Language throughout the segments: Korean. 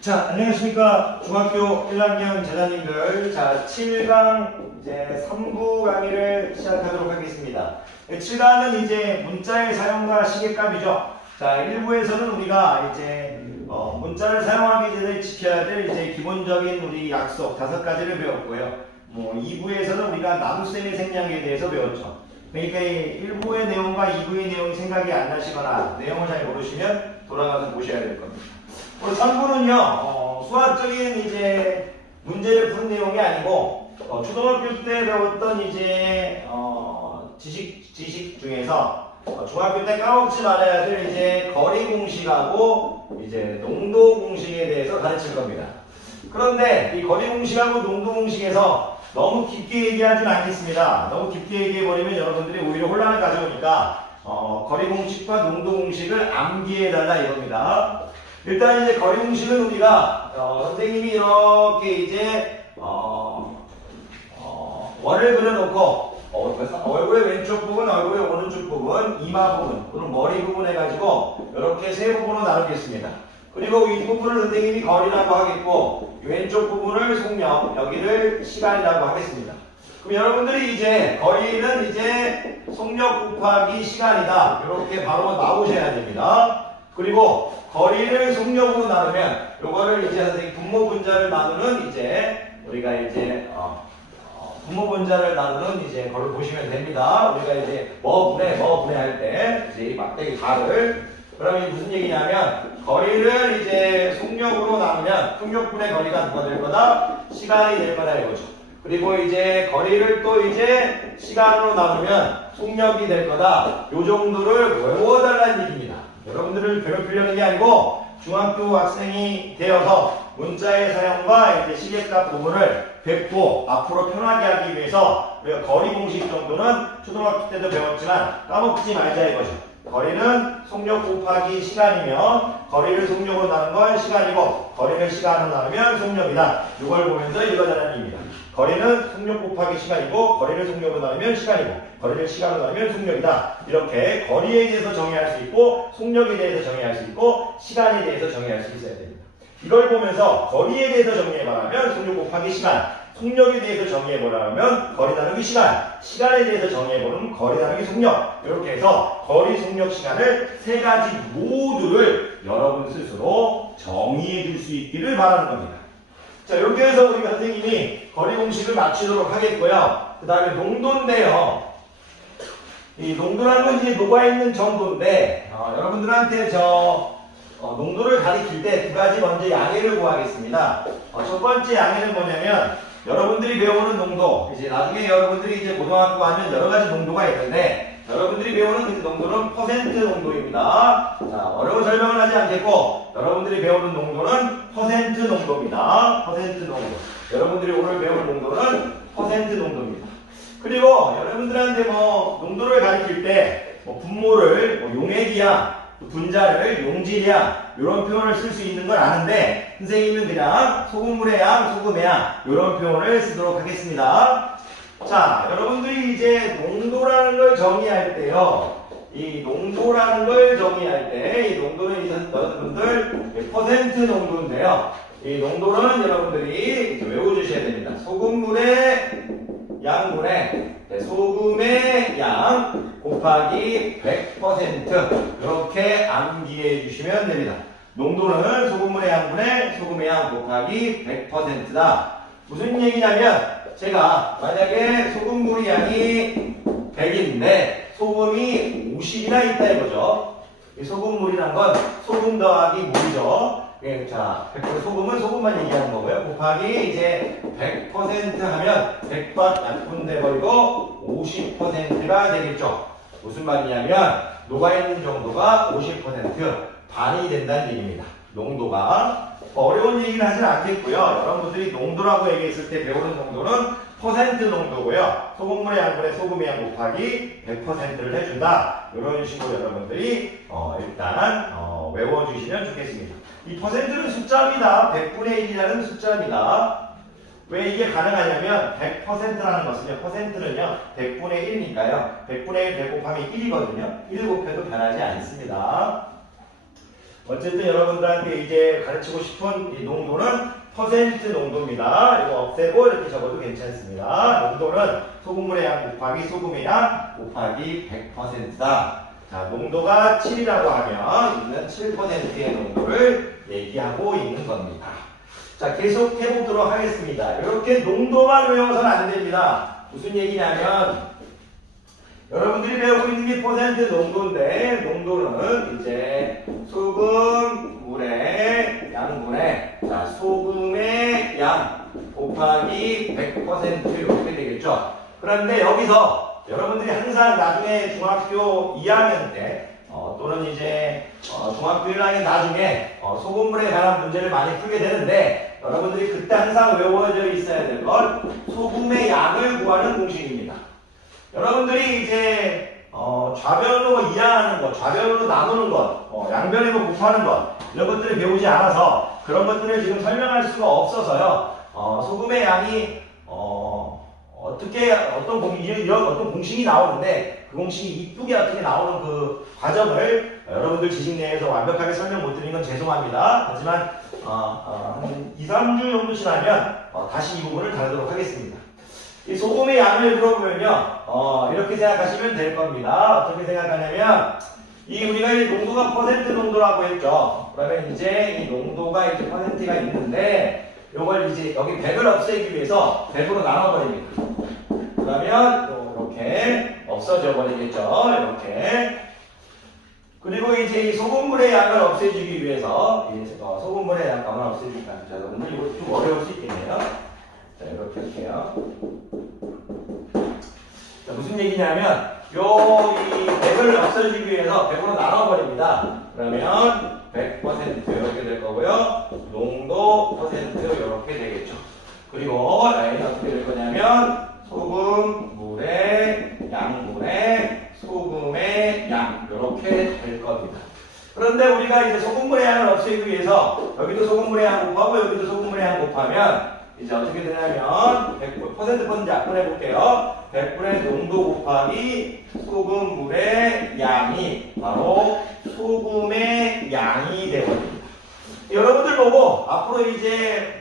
자, 안녕하십니까. 중학교 1학년 제자님들. 자, 7강 이제 3부 강의를 시작하도록 하겠습니다. 7강은 이제 문자의 사용과 시계값이죠. 자, 1부에서는 우리가 이제 문자를 사용하기 전에 지켜야 될 이제 기본적인 우리 약속 5가지를 배웠고요. 2부에서는 우리가 나눗셈의 생략에 대해서 배웠죠. 그러니까 1부의 내용과 2부의 내용이 생각이 안 나시거나 내용을 잘 모르시면 돌아가서 보셔야 될 겁니다. 우리 3부는요, 수학적인 이제 문제를 푸는 내용이 아니고, 초등학교 때 배웠던 이제, 지식 중에서, 중학교 때 까먹지 말아야 될 이제 거리 공식하고, 이제 농도 공식에 대해서 가르칠 겁니다. 그런데 이 거리 공식하고 농도 공식에서 너무 깊게 얘기하지는 않겠습니다. 너무 깊게 얘기해버리면 여러분들이 오히려 혼란을 가져오니까, 거리 공식과 농도 공식을 암기해달라 이겁니다. 일단 이제 거리 공식은 우리가 선생님이 이렇게 이제 원을 그려놓고 얼굴의 왼쪽 부분, 얼굴의 오른쪽 부분, 이마 부분, 또는 머리 부분 해가지고 이렇게 세 부분으로 나누겠습니다. 그리고 이 부분을 선생님이 거리라고 하겠고 왼쪽 부분을 속력, 여기를 시간이라고 하겠습니다. 그럼 여러분들이 이제 거리는 이제 속력 곱하기 시간이다. 이렇게 바로 나오셔야 됩니다. 그리고 거리를 속력으로 나누면 요거를 이제 선생님 분모 분자를 나누는 이제 우리가 이제 분모 분자를 나누는 이제 거를 보시면 됩니다. 우리가 이제 뭐 분해 할 때 이제 이 막대기 가를 그러면 이게 무슨 얘기냐면 거리를 이제 속력으로 나누면 속력분의 거리가 누가 될 거다? 시간이 될 거다 이거죠. 그리고 이제 거리를 또 이제 시간으로 나누면 속력이 될 거다. 요 정도를 외워달라는 얘기입니다. 여러분들을 괴롭히려는 게 아니고 중학교 학생이 되어서 문자의 사용과 이제 시계값 부분을 뵙고 앞으로 편하게 하기 위해서 우리가 거리 공식 정도는 초등학교 때도 배웠지만 까먹지 말자 이거죠. 거리는 속력 곱하기 시간이며 거리를 속력으로 나눈 건 시간이고 거리를 시간으로 나누면 속력이다. 이걸 보면서 읽어달라는 얘기입니다. 거리는 속력 곱하기 시간이고 거리를 속력으로 나누면 시간이고 거리를 시간으로 나누면 속력이다. 이렇게 거리에 대해서 정의할 수 있고 속력에 대해서 정의할 수 있고 시간에 대해서 정의할 수 있어야 됩니다. 이걸 보면서 거리에 대해서 정의해보라면 속력 곱하기 시간, 속력에 대해서 정의해보라면 거리 나누기 시간, 시간에 대해서 정의해보면 거리 나누기 속력. 이렇게 해서 거리, 속력, 시간을 세 가지 모두를 여러분 스스로 정의해 줄 수 있기를 바라는 겁니다. 자, 이렇게 해서 우리 선생님이 거리 공식을 마치도록 하겠고요. 그 다음에 농도인데요. 이 농도라는 건 이제 녹아있는 정도인데, 여러분들한테 농도를 가리킬 때 두 가지 먼저 양해를 구하겠습니다. 첫 번째 양해는 뭐냐면, 여러분들이 배우는 농도, 이제 나중에 여러분들이 이제 고등학교 가면 여러 가지 농도가 있는데, 여러분들이 배우는 그 농도는 퍼센트 농도입니다. 자, 어려운 설명을 하지 않겠고, 여러분들이 배우는 농도는 퍼센트 농도입니다. 퍼센트 농도. 여러분들이 오늘 배울 농도는 퍼센트 농도입니다. 그리고 여러분들한테 농도를 가리킬 때 분모를 용액이야, 분자를 용질이야 이런 표현을 쓸 수 있는 걸 아는데 선생님은 그냥 소금물의 양, 소금의 양 이런 표현을 쓰도록 하겠습니다. 자, 여러분들이 이제 농도라는 걸 정의할 때요. 이 농도라는 걸 정의할 때 이 농도는 여러분들 퍼센트 농도인데요. 이 농도는 여러분들이 이제 외워주셔야 됩니다. 소금물의 양분의 소금의 양 곱하기 100% 이렇게 암기해 주시면 됩니다. 농도는 소금물의 양분의 소금의 양 곱하기 100%다. 무슨 얘기냐면 제가 만약에 소금물의 양이 100인데 소금이 50이나 있다 이거죠. 이 소금물이란 건 소금 더하기 물이죠. 자, 100% 소금은 소금만 얘기하는 거고요. 곱하기 이제 100% 하면 100번 약분돼 버리고 50%가 되겠죠. 무슨 말이냐면 녹아있는 정도가 50% 반이 된다는 얘기입니다. 농도가 어려운 얘기는 하진 않겠고요. 여러분들이 농도라고 얘기했을 때 배우는 농도는 퍼센트 농도고요. 소금물의 양분의 소금의 양 곱하기 100%를 해준다. 이런 식으로 여러분들이 일단 외워주시면 좋겠습니다. 이 퍼센트는 숫자입니다. 100분의 1이라는 숫자입니다. 왜 이게 가능하냐면 100%라는 것은요. 퍼센트는요. 100분의 1이니까요. 100분의 1 100 곱하면 1이거든요. 1 곱해도 변하지 않습니다. 어쨌든 여러분들한테 이제 가르치고 싶은 이 농도는 퍼센트 농도입니다. 이거 없애고 이렇게 적어도 괜찮습니다. 농도는 소금물의 양 곱하기 소금의 양 곱하기 100%다. 자, 농도가 7이라고 하면 이는 7%의 농도를 얘기하고 있는 겁니다. 자, 계속 해보도록 하겠습니다. 이렇게 농도만 외워서는 안 됩니다. 무슨 얘기냐면 여러분들이 배우고 있는 게 퍼센트 농도인데 농도는 이제 소금, 물의 양분의 자, 소금의 양 곱하기 100% 이렇게 되겠죠. 그런데 여기서 여러분들이 항상 나중에 중학교 2학년 때 또는 이제 중학교 1학년 나중에 소금물에 관한 문제를 많이 풀게 되는데 여러분들이 그때 항상 외워져 있어야 될 건 소금의 양을 구하는 공식입니다. 여러분들이 이제 좌변으로 이항하는 것, 좌변으로 나누는 것, 양변으로 곱하는 것 이런 것들을 배우지 않아서 그런 것들을 지금 설명할 수가 없어서요. 소금의 양이 어떤 공식이 나오는데 그 공식이 이쁘게 어떻게 나오는 그 과정을 여러분들 지식 내에서 완벽하게 설명 못 드린 건 죄송합니다. 하지만 한 2, 3주 정도 지나면 다시 이 부분을 다루도록 하겠습니다. 이 소금의 양을 물어보면요, 이렇게 생각하시면 될 겁니다. 어떻게 생각하냐면, 우리가 이 농도가 퍼센트 농도라고 했죠. 그러면 이제 이 농도가 이제 퍼센트가 있는데, 요걸 이제 여기 100을 없애기 위해서 100으로 나눠버립니다. 그러면 이렇게 없어져 버리겠죠. 이렇게. 그리고 이제 이 소금물의 양을 없애주기 위해서, 소금물의 양을 없애주니까, 자, 오늘 이거 좀 어려울 수 있겠네요. 자, 이렇게 할게요. 자, 무슨 얘기냐면, 이 100을 없애주기 위해서 100으로 나눠버립니다. 그러면 100% 이렇게 될 거고요. 농도 퍼센트 이렇게 되겠죠. 그리고 라인이 어떻게 될 거냐면, 소금, 물의 양분의 소금의 양 이렇게 될 겁니다. 그런데 우리가 이제 소금물의 양을 없애기 위해서 여기도 소금물의 양 곱하고 여기도 소금물의 양 곱하면 이제 어떻게 되냐면 100% 약분해 볼게요. 100분의 농도 곱하기 소금물의 양이 바로 소금의 양이 되거든요. 여러분들 보고 앞으로 이제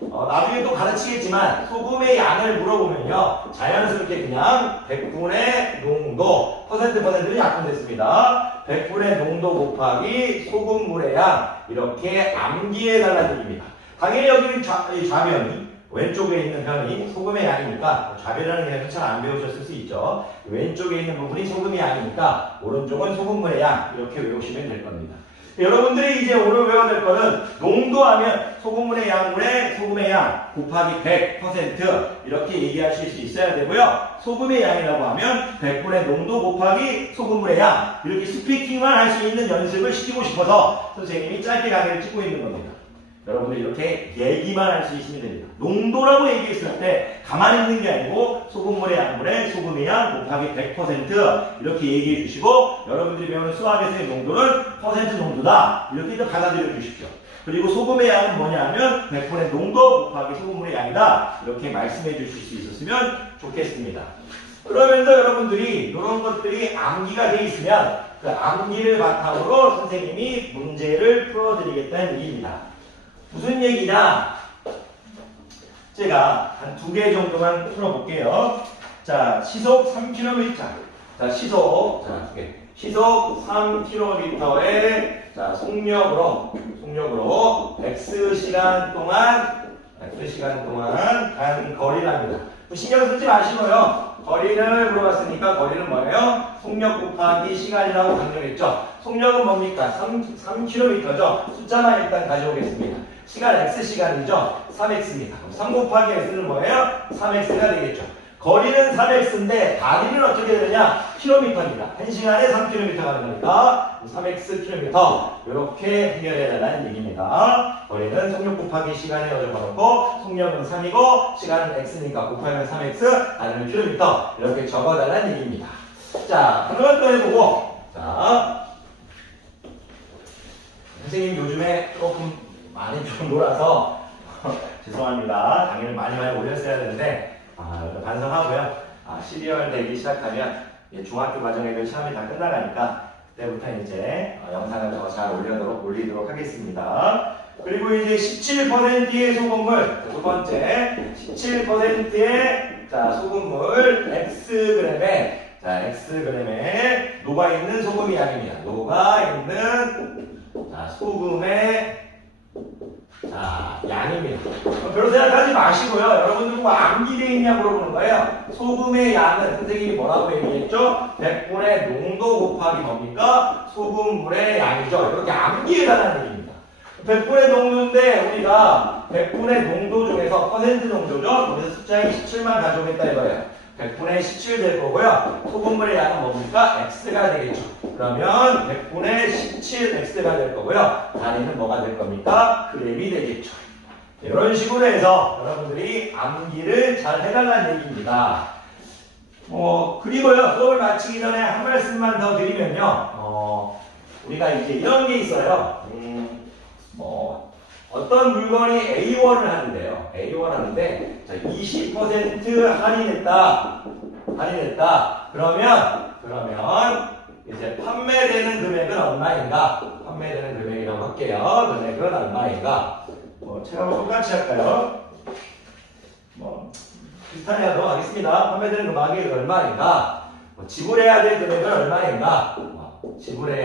나중에 또 가르치겠지만 소금의 양을 물어보면요 자연스럽게 그냥 100분의 농도 퍼센트는 약분됐습니다. 100분의 농도 곱하기 소금물의 양 이렇게 암기해 달라는 얘기입니다. 당연히 여기 좌변이 왼쪽에 있는 변이 소금의 양이니까 좌변이라는 개념은 잘 안 배우셨을 수 있죠. 왼쪽에 있는 부분이 소금의 양이니까 오른쪽은 소금물의 양 이렇게 외우시면 될 겁니다. 여러분들이 이제 오늘 외워야 될 거는 농도하면 소금물의 양분의 소금의 양 곱하기 100% 이렇게 얘기하실 수 있어야 되고요. 소금의 양이라고 하면 100분의 농도 곱하기 소금물의 양 이렇게 스피킹만 할 수 있는 연습을 시키고 싶어서 선생님이 짧게 강의를 찍고 있는 겁니다. 여러분들 이렇게 얘기만 할 수 있으면 됩니다. 농도라고 얘기했을 때 가만히 있는 게 아니고 소금물의 양분의 소금의 양 곱하기 100% 이렇게 얘기해 주시고 여러분들이 배우는 수학에서의 농도는 퍼센트 농도다 이렇게 좀 받아들여 주십시오. 그리고 소금의 양은 뭐냐 하면 100분의 농도 곱하기 소금물의 양이다 이렇게 말씀해 주실 수 있었으면 좋겠습니다. 그러면서 여러분들이 이런 것들이 암기가 되어 있으면 그 암기를 바탕으로 선생님이 문제를 풀어드리겠다는 얘기입니다. 무슨 얘기냐? 제가 한 2개 정도만 풀어볼게요. 자, 시속 3km. 자, 시속 3km의 자, 속력으로 X시간 동안 간 거리랍니다. 신경 쓰지 마시고요. 거리를 물어봤으니까 거리는 뭐예요? 속력 곱하기 시간이라고 강조했죠. 속력은 뭡니까? 3km죠. 숫자만 일단 가져오겠습니다. 시간 X시간이죠. 3X입니다. 3 곱하기 X는 뭐예요? 3X가 되겠죠. 거리는 3X인데 다리는 어떻게 되느냐? 킬로미터입니다. 1시간에 3km가 되는 거니까 3X 킬로미터 이렇게 해결해달라는 얘기입니다. 거리는 속력 곱하기 시간에 적어놓고 속력은 3이고 시간은 X니까 곱하면 3X 다리는 킬로미터 이렇게 적어달라는 얘기입니다. 자, 그러면 또 해보고 자, 선생님 요즘에 조금 많이 좀 놀아서 죄송합니다. 강의를 많이 못 시작하면 중학교 과정애들 시험이 다 끝나가니까 그때부터 이제 영상을 더 잘 올리도록 하겠습니다. 그리고 이제 17%의 소금물, 두 번째 17%의 소금물 Xg램에 녹아있는 소금의 양입니다. 녹아있는 소금의 양입니다. 별로 생각하지 마시고요. 여러분들 뭐 암기되어 있냐 물어보는 거예요. 소금의 양은 선생님이 뭐라고 얘기했죠? 100분의 농도 곱하기 뭡니까? 소금물의 양이죠. 이렇게 암기해달라는 얘기입니다. 100분의 농도인데 우리가 100분의 농도 중에서 퍼센트 농도죠. 그래서 숫자에 17만 가져오겠다 이거예요. 100분의 17 될 거고요. 소금물의 양은 뭡니까? X가 되겠죠. 그러면 100분의 17 X가 될 거고요. 단위는 뭐가 될 겁니까? 그램이 되겠죠. 이런 식으로 해서 여러분들이 암기를 잘 해달라는 얘기입니다. 그리고요. 수업을 마치기 전에 한 말씀만 더 드리면요. 우리가 이제 이런 게 있어요. 어떤 물건이 A1을 하는데요. A1 하는데 20% 할인했다. 그러면 이제 판매되는 금액은 얼마인가? 판매되는 금액이라고 할게요. 금액은 얼마인가? 체감을 똑같이 할까요? 비슷하게 하도록 하겠습니다. 판매되는 금액이 얼마인가? 지불해야 될 금액은 얼마인가? 돈을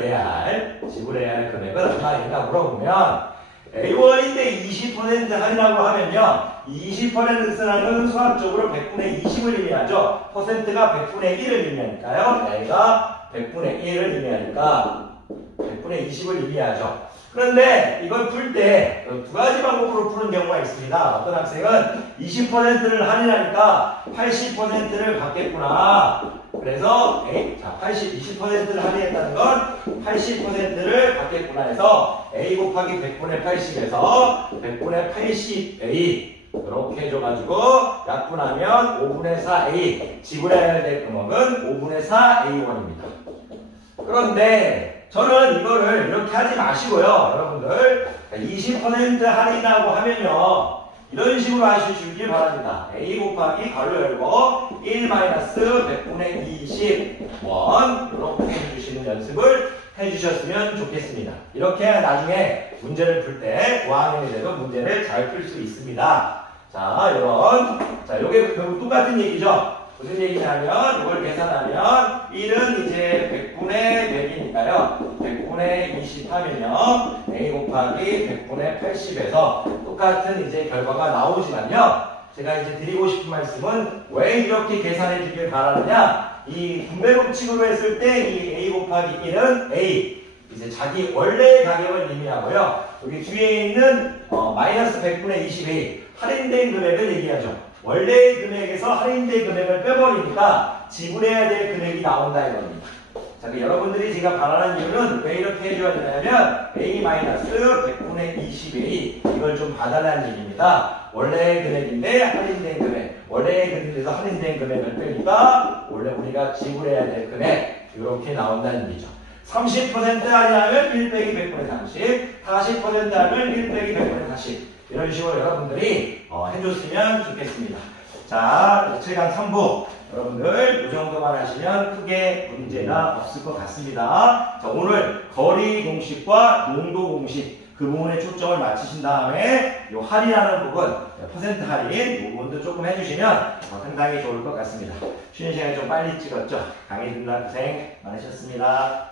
내야 할 금액은 얼마인가 물어보면 A1인데 20% 할인하고 하면요. 20%라는 수학적으로 100분의 20을 의미하죠. 퍼센트가 100분의 1을 의미하니까요. A가 100분의 1을 의미하니까 100분의 20을 의미하죠. 그런데 이걸 풀 때 두 가지 방법으로 푸는 경우가 있습니다. 어떤 학생은 20%를 할인하니까 80%를 받겠구나. 그래서 20%를 할인했다는 건 80%를 받겠구나 해서 A 곱하기 100분의 80에서 100분의 80A 이렇게 해줘가지고 약분하면 5분의 4A 지불해야 될 금액은 5분의 4A1입니다. 그런데 저는 이거를 이렇게 하지 마시고요. 여러분들 20% 할인하고 하면요. 이런 식으로 하시길 바랍니다. A 곱하기 가로 열고 1 100분의 20원 이렇게 해주시는 연습을 해주셨으면 좋겠습니다. 이렇게 해야 나중에 문제를 풀 때 5학년이 돼도 문제를 잘 풀 수 있습니다. 요게 똑같은 얘기죠. 무슨 얘기냐면 이걸 계산하면 1은 이제 100분의 100이니까요. 100분의 20 하면요. A 곱하기 100분의 80에서 똑같은 이제 결과가 나오지만요. 제가 이제 드리고 싶은 말씀은 왜 이렇게 계산해 주길 바라느냐. 이 분배 법칙으로 했을 때 이 A 곱하기 1은 A. 이제 자기 원래의 가격을 의미하고요. 여기 뒤에 있는 마이너스 100분의 20A. 할인된 금액을 얘기하죠. 원래의 금액에서 할인된 금액을 빼버리니까 지불해야 될 금액이 나온다 이겁니다. 자, 여러분들이 제가 바라는 이유는 왜 이렇게 해줘야 되냐면 A-100분의 20A 이걸 좀 봐달라는 얘기입니다. 원래의 금액인데 할인된 금액, 원래의 금액에서 할인된 금액을 빼니까 원래 우리가 지불해야 될 금액 이렇게 나온다는 얘기죠. 30% 할인하면 1 빼기 100분의 30, 40% 하면 1 빼기 100분의 40 이런 식으로 여러분들이 해줬으면 좋겠습니다. 자, 7강 3부 여러분들 이 정도만 하시면 크게 문제가 없을 것 같습니다. 자, 오늘 거리 공식과 농도 공식 그 부분에 초점을 맞추신 다음에 이 할인하는 부분, 퍼센트 할인 이 부분도 조금 해주시면 상당히 좋을 것 같습니다. 쉬는 시간에 좀 빨리 찍었죠? 강의 듣느라 고생 많으셨습니다.